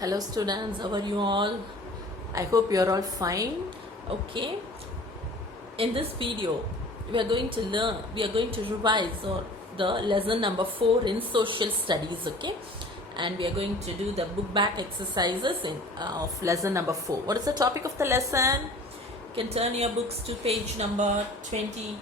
Hello students, how are you all? I hope you are all fine. Okay. In this video, we are going to revise the lesson number 4 in social studies. Okay. And we are going to do the book back exercises of lesson number 4. What is the topic of the lesson? You can turn your books to page number 28.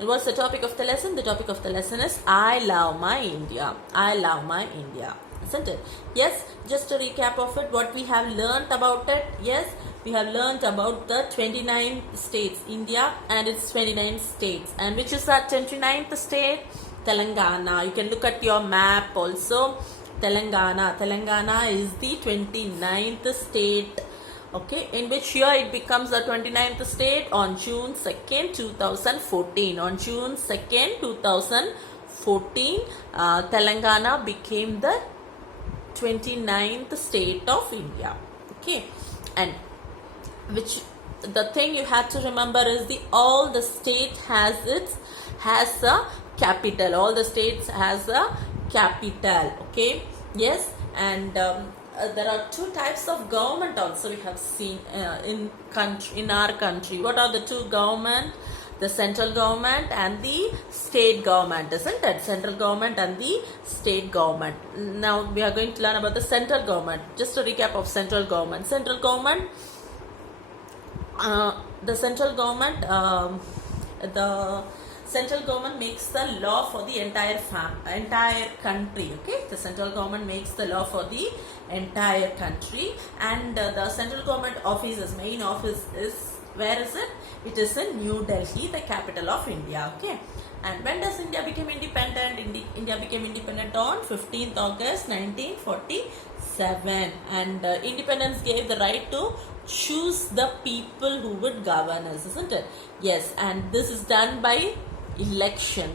And what's the topic of the lesson? The topic of the lesson is I love my India. I love my India. Isn't it? Yes, just a recap of it, what we have learnt about it. Yes, we have learnt about the 29 states, India and its 29 states. And which is that 29th state? Telangana. You can look at your map also. Telangana is the 29th state. Okay, in which year it becomes the 29th state? On June 2nd, 2014. On June 2nd, 2014, Telangana became the 29th state of India. Okay, and which the thing you have to remember is all the state has a capital. All the states has a capital. Okay, yes, and there are two types of government also we have seen in our country. What are the two government? The central government and the state government, isn't it? Central government and the state government. Now we are going to learn about the central government. Just a recap of central government. The central government makes the law for the entire country. Okay, the central government makes the law for the entire country, and the central government main office is, where is it? It is in New Delhi, the capital of India. Okay, and when does India become independent? India became independent on 15th August 1947, and independence gave the right to choose the people who would govern us, isn't it? Yes, and this is done by election.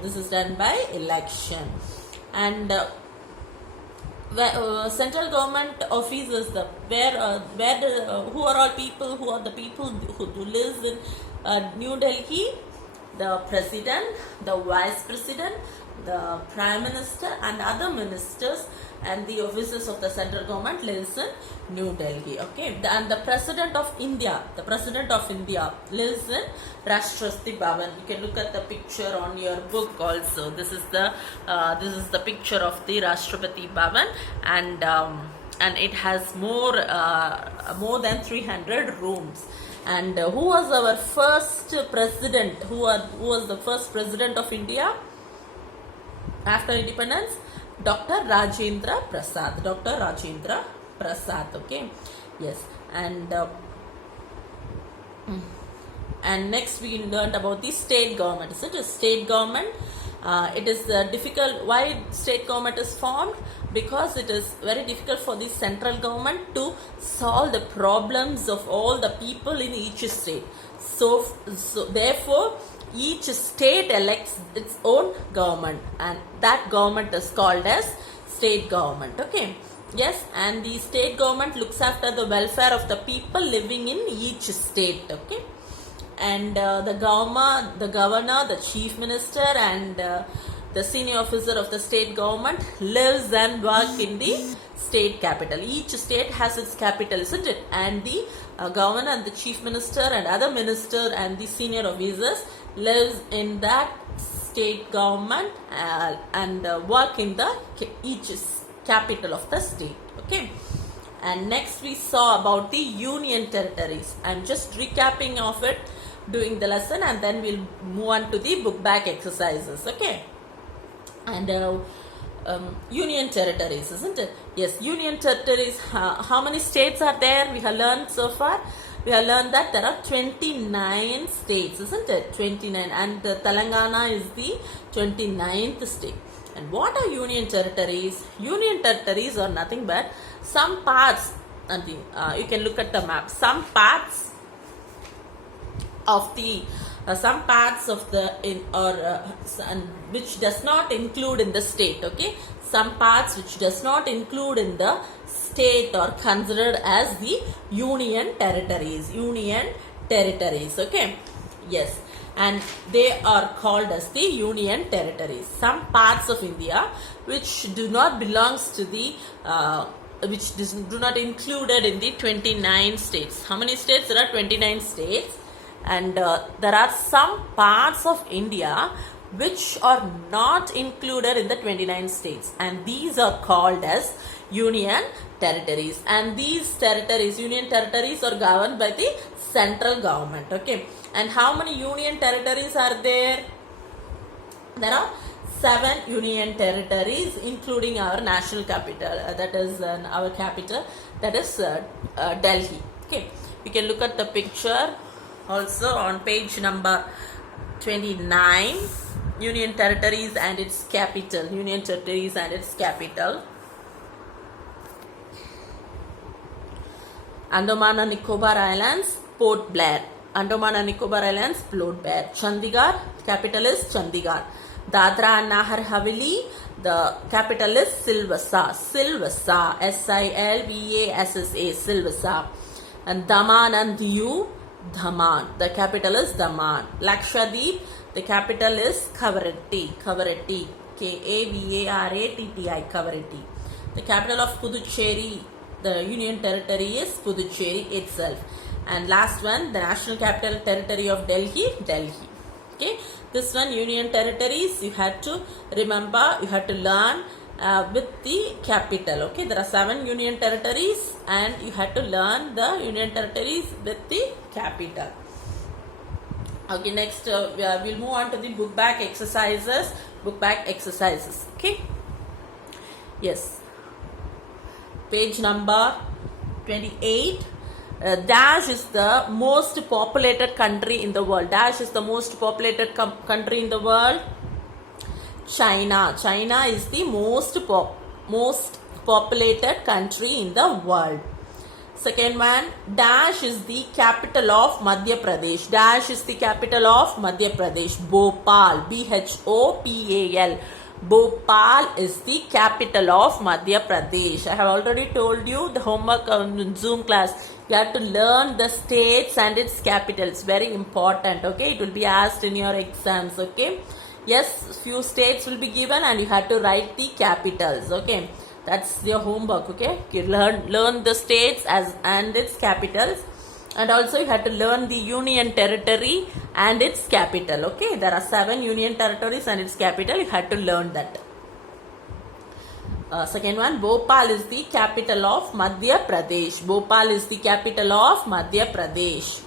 And central government offices, who are all people? Who are the people who live in New Delhi? The president, the vice president, the prime minister, and other ministers, and the officers of the central government lives in New Delhi. Okay, and the president of India lives in Rashtrapati Bhavan. You can look at the picture on your book also. This is the picture of the Rashtrapati Bhavan, and it has more than 300 rooms. And who was our first president? Who was the first president of India after independence? Dr. Rajendra Prasad. Okay, yes, and next we learned about the state government. So the state government, it is difficult. Why state government is formed? Because it is very difficult for the central government to solve the problems of all the people in each state. So therefore, each state elects its own government, and that government is called as state government. Okay, yes, and the state government looks after the welfare of the people living in each state. Okay, and the governor, the chief minister, and the senior officer of the state government lives and works in the state capital. Each state has its capital, isn't it? And the governor and the chief minister and other minister and the senior officers lives in that state government and work in each capital of the state. Okay, and next we saw about the union territories. I'm just recapping of it during the lesson, and then we'll move on to the book back exercises. Okay, and union territories, isn't it? Yes, union territories. How many states are there? We have learned so far. We have learned that there are 29 states, isn't it? 29, and Telangana is the 29th state. And what are union territories? Union territories are nothing but some parts. You can look at the map. Some parts of the which does not include in the state. Okay, some parts which does not include in the state are considered as the union territories. Okay, yes, and they are called as the Union Territories. Some parts of India which do not belongs to the do not included in the 29 states. How many states? There are 29 states, and there are some parts of India which are not included in the 29 states, and these are called as Union Territories. And these territories, Union Territories, are governed by the central government. Okay, and how many Union Territories are there? There are 7 Union Territories, including our national capital, that is our capital, that is Delhi. Okay, you can look at the picture also on page number 29. Union Territories and its capital. Union Territories and its capital. Andaman and Nicobar Islands, Port Blair. Andaman and Nicobar Islands, Port Blair. Chandigarh, capital is Chandigarh. Dadra and Nagar Haveli, the capital is Silvassa. Silvassa, Silvassa, Silvassa. And Daman and Diu, Daman. The capital is Daman. Lakshadweep, the capital is Kavaratti. Kavaratti, Kavaratti, Kavaratti. The capital of Puducherry, the Union Territory, is Puducherry itself. And last one, the national capital territory of Delhi, Delhi. Okay, this one, Union Territories, you had to remember, you had to learn with the capital. Okay, there are 7 Union Territories, and you had to learn the Union Territories with the capital. Okay, next we'll move on to the book back exercises. Book back exercises. Okay, yes, page number 28. Dash is the most populated country in the world. Dash is the most populated country in the world. China. China is the most populated country in the world. Second one, Dash is the capital of Madhya Pradesh. Dash is the capital of Madhya Pradesh. Bhopal. Bhopal. Bhopal is the capital of Madhya Pradesh. I have already told you the homework on Zoom class. You have to learn the states and its capitals. Very important. Okay, it will be asked in your exams. Okay, yes, few states will be given and you have to write the capitals. Okay, that's your homework. Okay, you learn the states and its capitals, and also you have to learn the Union Territory and its capital. Okay, there are 7 Union Territories and its capital. You have to learn that. Second one, Bhopal is the capital of Madhya Pradesh. Bhopal is the capital of Madhya Pradesh.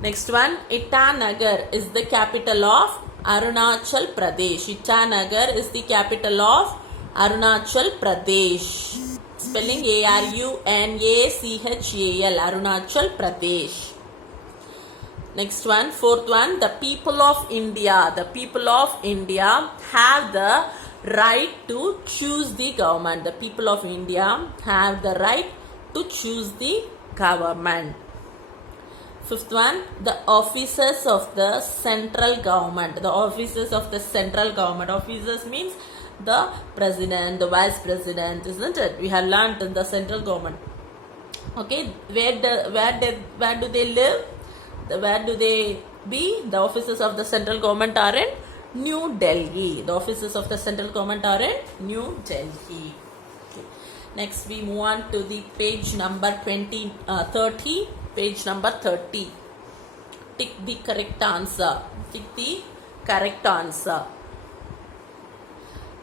Next one, Itanagar is the capital of Arunachal Pradesh. Itanagar is the capital of Arunachal Pradesh. Spelling Arunachal, Arunachal Pradesh. Next one, fourth one, the people of India. The people of India have the right to choose the government. The people of India have the right to choose the government. Fifth one, the officers of the central government. The officers of the central government. Officers means the president, the vice president, isn't it? We have learnt in the central government. Okay, where do they live? Where do they be? The officers of the central government are in New Delhi. The offices of the central government are in New Delhi. Okay. Next we move on to the page number 30. Page number 30. Tick the correct answer. Tick the correct answer.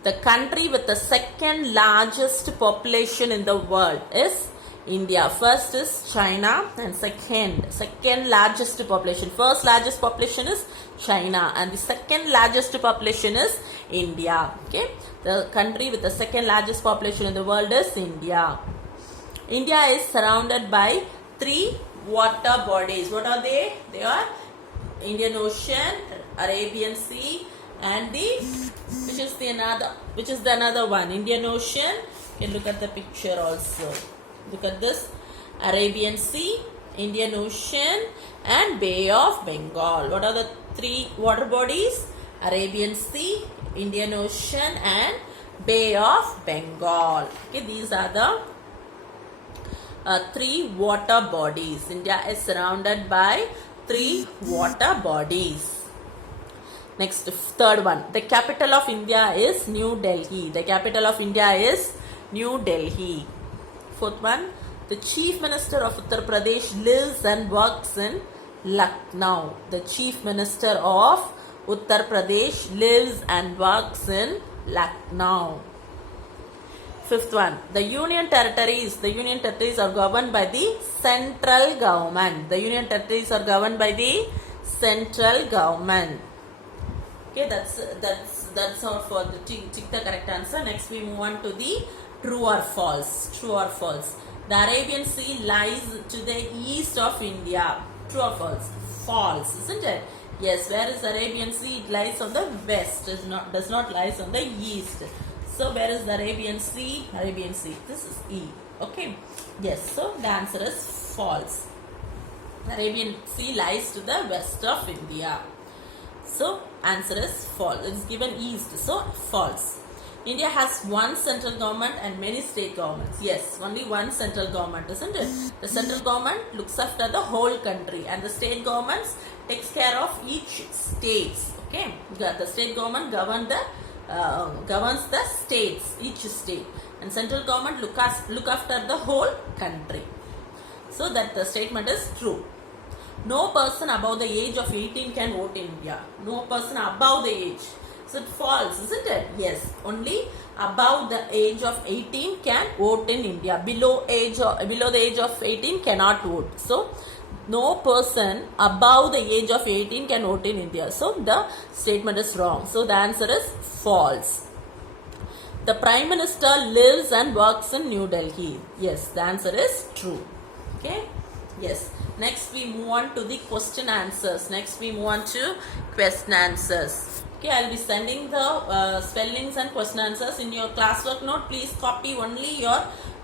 The country with the second largest population in the world is India. First is China, and second largest population. First largest population is China, and the second largest population is India. Okay, the country with the second largest population in the world is India. India is surrounded by 3 water bodies. What are they? They are Indian Ocean, Arabian Sea, and which is the another one? Indian Ocean. You can look at the picture also. Look at this, Arabian Sea, Indian Ocean, and Bay of Bengal. What are the 3 water bodies? Arabian Sea, Indian Ocean, and Bay of Bengal. Okay, these are the 3 water bodies. India is surrounded by 3 water bodies. Next, third one. The capital of India is New Delhi. The capital of India is New Delhi. Fourth one. The Chief Minister of Uttar Pradesh lives and works in Lucknow. The Chief Minister of Uttar Pradesh lives and works in Lucknow. Fifth one. The union territories are governed by the central government. The union territories are governed by the central government. Okay, that's all for the tick the correct answer. Next we move on to the true or false. True or false. The Arabian Sea lies to the east of India. True or false? False, isn't it? Yes, where is the Arabian Sea? It lies on the west, does not lies on the east. So where is the Arabian Sea? Arabian Sea. This is E. Okay. Yes, so the answer is false. The Arabian Sea lies to the west of India. So answer is false. It is given east, so false. India has one central government and many state governments. Yes, only one central government, isn't it? The central government looks after the whole country and the state governments takes care of each state. Okay, the state government governs the states, each state, and central government look after the whole country. So that the statement is true. No person above the age of 18 can vote in India. No person above the age. So it false, isn't it? Yes, only above the age of 18 can vote in India. Below the age of 18 cannot vote. So no person above the age of 18 can vote in India. So the statement is wrong. So the answer is false. The Prime Minister lives and works in New Delhi. Yes, the answer is true. Okay. Yes. Next we move on to the question answers. Okay, I'll be sending the spellings and question answers in your classwork note. Please copy only your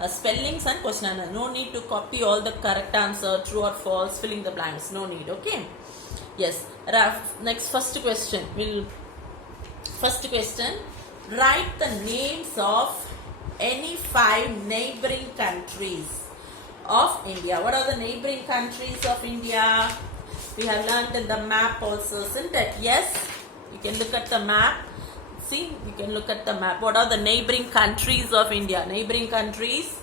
spellings and question answers. No need to copy all the correct answer, true or false, filling the blanks. No need. Okay. Yes. Next, first question. Write the names of any 5 neighboring countries of India. What are the neighboring countries of India? We have learned in the map also, isn't it? Yes. You can look at the map. See, you can look at the map. What are the neighboring countries of India? Neighboring countries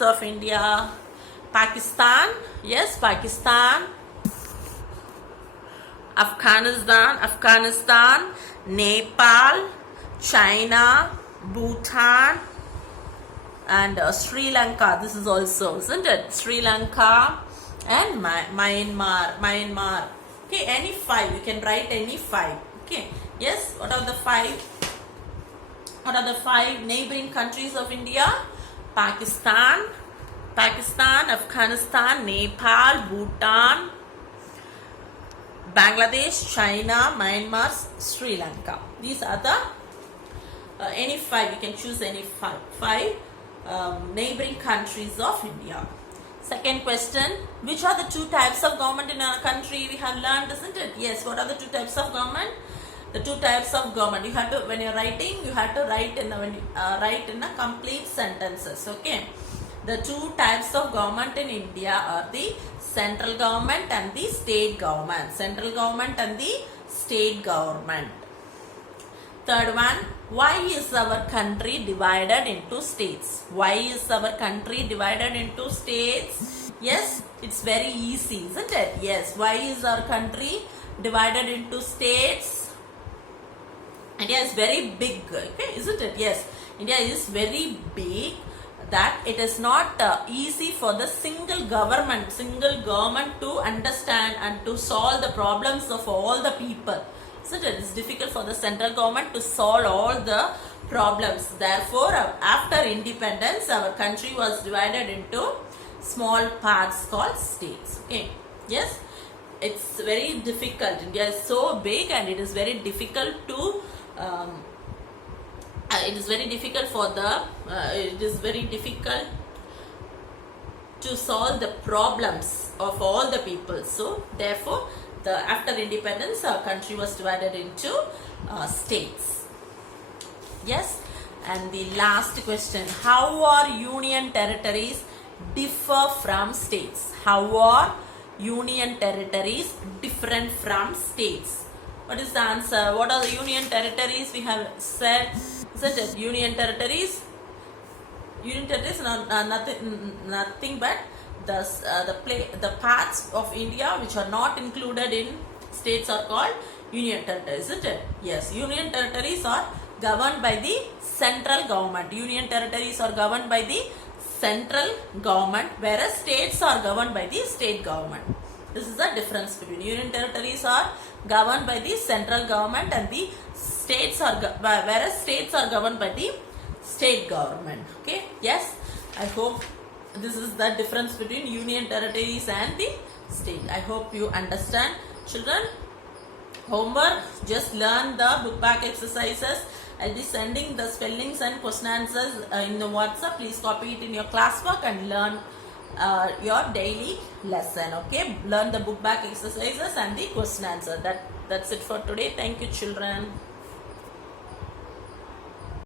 of India. Pakistan. Yes, Pakistan. Afghanistan. Nepal. China. Bhutan. And Sri Lanka. This is also, isn't it? Sri Lanka and Myanmar. Okay, any 5. You can write any 5. Okay. Yes. What are the 5? What are the 5 neighboring countries of India? Pakistan, Afghanistan, Nepal, Bhutan, Bangladesh, China, Myanmar, Sri Lanka. These are the any 5. You can choose any 5 neighboring countries of India. Second question, which are the 2 types of government in our country? We have learned, isn't it? Yes, what are the 2 types of government? The 2 types of government. You have to, when you're writing, you have to write in a complete sentences. Okay. The 2 types of government in India are the central government and the state government. Central government and the state government. Third one, why is our country divided into states? Why is our country divided into states? Yes, it's very easy, isn't it? Yes, why is our country divided into states? India is very big, okay, isn't it? Yes, India is very big, that it is not easy for the single government to understand and to solve the problems of all the people. So it is difficult for the central government to solve all the problems. Therefore, after independence, our country was divided into small parts called states. Okay. Yes, it's very difficult. India is so big and it is very difficult to to solve the problems of all the people. So therefore, after independence, our country was divided into states. Yes. And the last question, how are union territories differ from states? How are union territories different from states? What is the answer? What are the union territories? We have said, isn't it? Union territories. Union territories are nothing but the parts of India which are not included in states are called union territories, isn't it? Yes, union territories are governed by the central government. Union territories are governed by the central government, whereas states are governed by the state government. This is the difference between union territories are governed by the central government and the states are whereas states are governed by the state government. Okay, yes, I hope this is the difference between union territories and the state. I hope you understand, children. Homework, just learn the book back exercises. I'll be sending the spellings and question answers in the WhatsApp. Please copy it in your classwork and learn your daily lesson. Okay, learn the book back exercises and the question answer. That's it for today. Thank you, children.